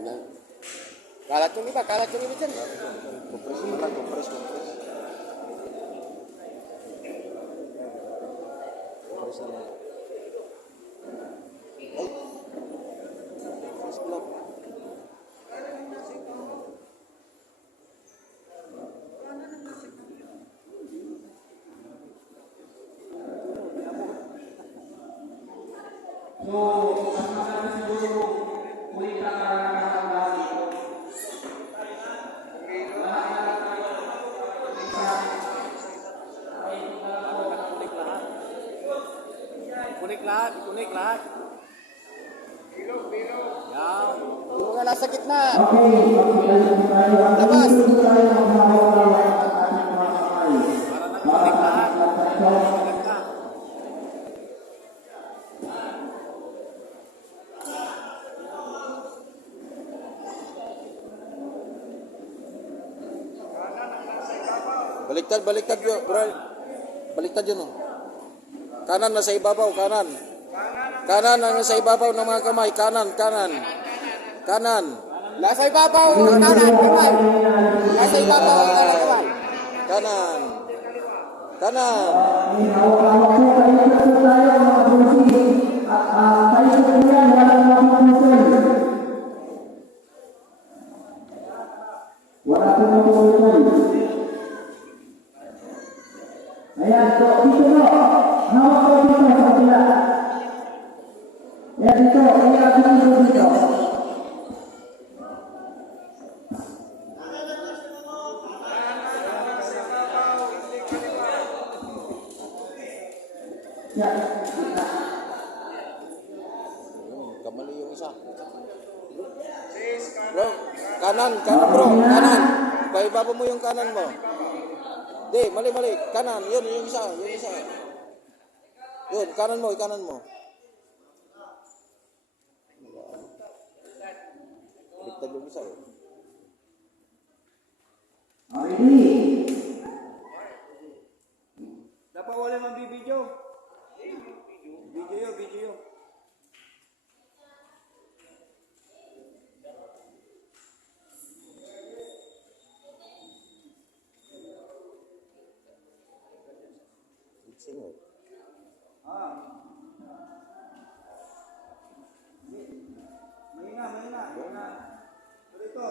Yan. Kalat yung iba dyan. Kompres mo lang, kompres. Kompres na lang. Ay! First block. Ikunik lahat. Yan. Yung mga nasa gitna. Labas. Para nang ikunik lahat. Maganda. Baliktad yun, bro. Baliktad yun, oh. Kanan nasa ibabaw, kanan. Kanan ang nasa ibabaw ng mga kamay, kanan. Nasa ibabaw ang kanan, kamay. Nasa ibabaw ang kanan, kamay. Kanan. Ayan, so dito mo. Hawak ko dito sa kabila. Ayan dito, ayan dito. Kamali yung isa. Bro, kanan bro, kanan. Paibaba mo yung kanan mo. Di, mali. Kanan, yun yung isa. Yun, kanan mo. Baliktad yung isa. Dapat wala mang video. Video. Sino? Mahina. Dito.